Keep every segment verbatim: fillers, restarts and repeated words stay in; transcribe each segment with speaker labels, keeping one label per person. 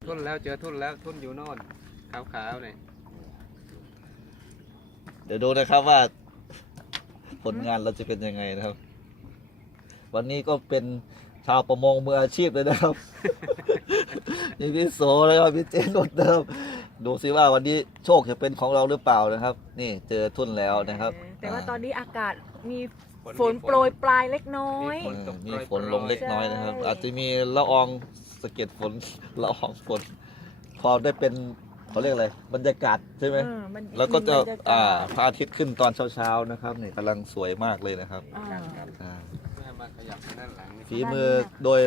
Speaker 1: ทุ่นแล้วเจอทุ่นแล้วทุ่นอยู่โน่นขาวๆเนี่ย
Speaker 2: เดี๋ยวดูนะครับว่าผลงานเราจะเป็นยังไงนะครับ วันนี้ก็เป็นชาวประมงมืออาชีพเลยนะครับ มีพี่โสเลยครับพี่เจนดนะครับดูสิว่าวันนี้โชคจะเป็นของเราหรือเปล่านะครับ นี่เจอทุ่นแล้วนะครับ
Speaker 3: แต่ว่าตอนนี้อากาศมีฝนโปรยปลายเล็กน้อย
Speaker 2: มีฝนลงเล็กน้อยนะครับ อาจจะมีละอองสะเก็ดฝนละอองฝนพอได้เป็นเขาเรียกอะไรบรรยากาศใช่ไหมแล้วก็จะอ่าพระอาทิตย์ขึ้นตอนเช้าๆนะครับนี่กำลังสวยมากเลยนะครับอ่าฝีมือโดย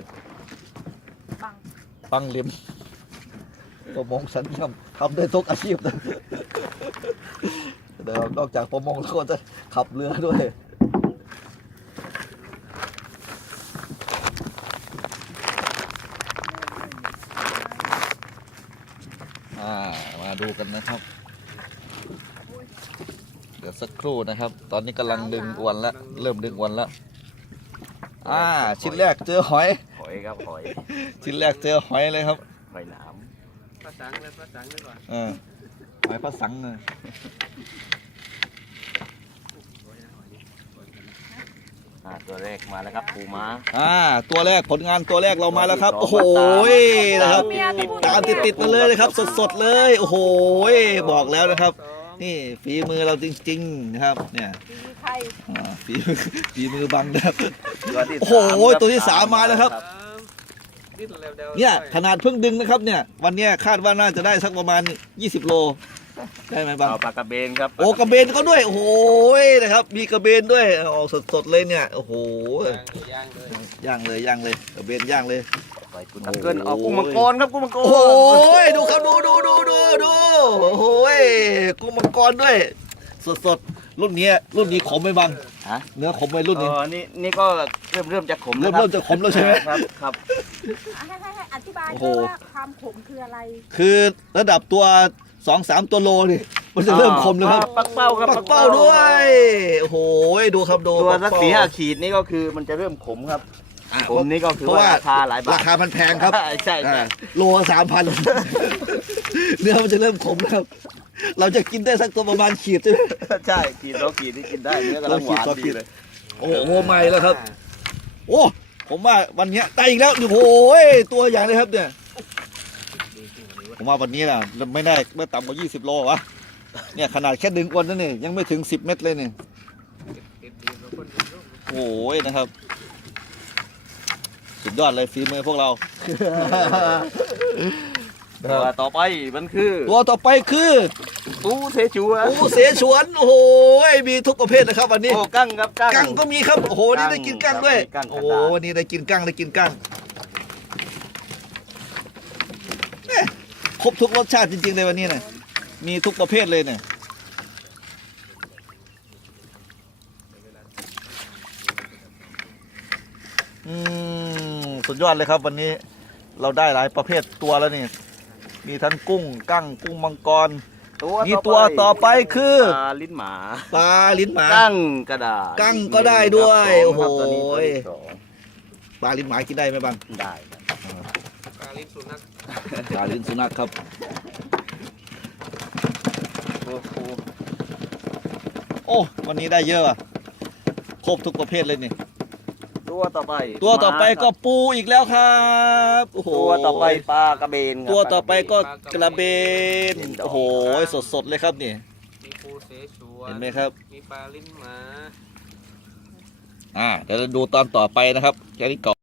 Speaker 2: ปังลิมประมงสันยำทำได้ทุกอาชีพนะเดี๋ยวนอกจากประมงแล้วก็จะขับเรือด้วยมาดูกันนะครับเดี๋ยวสักครู่นะครับตอนนี้กำลังดึงอวนแล้วเริ่มดึงอวนแล้วอ่าชิ้นแรกเจอหอย
Speaker 4: หอยครับหอย
Speaker 2: ชิ้นแรกเจอหอยเลยครับ
Speaker 4: หอยหนาม
Speaker 1: ปลาสังเลยปลาสังเลยก่อน
Speaker 2: เออหอยปลาสังเลย
Speaker 4: ตัวแรกมาแล้วครับปูม้า
Speaker 2: อ่าตัวแรกผลงานตัวแรกเรามาแล้วครับโอ้โหนะครับตามติดๆมาเลยนะครับสดๆเลยโอ้โหบอกแล้วนะครับนี่ฝีมือเราจริงๆนะครับเนี่ยฝีฝีมือบังนะครับโอ้โหตัวที่สามมาแล้วครับเนี่ยขนาดเพิ่งดึงนะครับเนี่ยวันนี้คาดว่าน่าจะได้สักประมาณยี่สิบโลได้ไหมบัง
Speaker 4: ปลากระเบนครับ
Speaker 2: โอ้กระเบนก็ด้วยโอ้โหนะครับมีกระเบนด้วยออกสดๆเลยเนี่ยโอ้โหย่างเลยย่างเลยย่างเลยกระเบนย่างเลย
Speaker 4: ไปกุ้งเกินออกกุ้งมังกรครับกุ้งมังกร
Speaker 2: โอ้โหดูครับดูดูดูดูดูโอ้โหกุ้งมังกรด้วยสดๆรุ่นนี้รุ่นนี้ขมไหมบัง
Speaker 4: ฮะ
Speaker 2: เนื้อขมไหมรุ่นนี้
Speaker 4: อ๋อนี่นี่ก็เริ่มเริ่มจะขม
Speaker 2: เริ่มเริ่มจะขมแล้วใช่ไหม
Speaker 4: ครับครับ
Speaker 3: ให้ให้ให้อธิบายด้วยว่าความขมคืออะไร
Speaker 2: คือระดับตัวสองสามตัวโลนี่มันจะเริ่มคมเลยครับ
Speaker 4: ปักเป้าครับ
Speaker 2: ปักเป้าด้วยโอ้โหดูครับดู
Speaker 4: ตัวสักสี่ห้าขีดนี่ก็คือมันจะเริ่มขมครับขมนี่ก็คือว่าราคาหลายบาท
Speaker 2: ราคามันแพงครับ
Speaker 4: ใช่ใช่
Speaker 2: โลสามพันเนื้อมันจะเริ่มขมแล้วเราจะกินได้สักตัวประมาณขีดใช่ไหม
Speaker 4: ใช่ขีดสองขีดที่กินได้เนื้อกำลังหวานดีเลย
Speaker 2: โอ้โหใหม่แล้วครับโอ้ผมว่าวันนี้ได้อีกแล้วโอ้โหตัวอย่างเลยครับเนี่ยผมว่าวันนี้นะไม่ได้ไม่ต่ำกว่ายี่สิบโลวะเนี่ยขนาดแค่ดึงอวนนั่นนี่ยังไม่ถึงสิบเมตรเลยเนี่ยโอ้ยนะครับสุดยอดเลยฝีมือพวกเรา
Speaker 4: ตัวต่อไปมันคือ
Speaker 2: ตัวต่อไปคือ
Speaker 4: ปูเสฉวน
Speaker 2: ปูเสฉวนโอ้โหมีทุกประเภทนะครับวันนี้
Speaker 4: โอ้กั้งครับกั้ง
Speaker 2: กั้งก็มีครับโอ้โหนี่ได้กินกั้งด้วยโอ้โหวันนี้ได้กินกั้งได้กินกั้งครบทุกรสชาติจริงๆเลยวันนี้เนี่ยมีทุกประเภทเลยเนี่ยอืมสุดยอดเลยครับวันนี้เราได้หลายประเภทตัวแล้วนี่มีทั้งกุ้งกั้งกุ้งมังกรมีตัวต่อไปคือ
Speaker 4: ปลาลิ้นหมา
Speaker 2: ปลาลิ้นหมา
Speaker 4: กั้งกระดาษ
Speaker 2: กั้งก็ได้ด้วยโอ้โหปลาลิ้นหมากินได้ไหมบ้าง
Speaker 4: ได้
Speaker 1: ปลาลิ้นสุนัข
Speaker 2: ปลาลิ้นสุนัขครับโอ้โหโอ้วันนี้ได้เยอะอ่ะครบทุกประเภทเลยนี่
Speaker 4: ตัวต่อไป
Speaker 2: ตัวต่อไปก็ปูอีกแล้วครับโอ้โห
Speaker 4: ตัวต่อไปปลากระเบน
Speaker 2: ตัวต่อไปก็กระเบนโอ้โหสดๆเลยครับนี่
Speaker 1: มีปูเสฉวน
Speaker 2: เห็นไหมครับ
Speaker 1: มีปลาลิ้นหมา
Speaker 2: อ่าเดี๋ยวเราดูตอนต่อไปนะครับแค่นี้ก่อน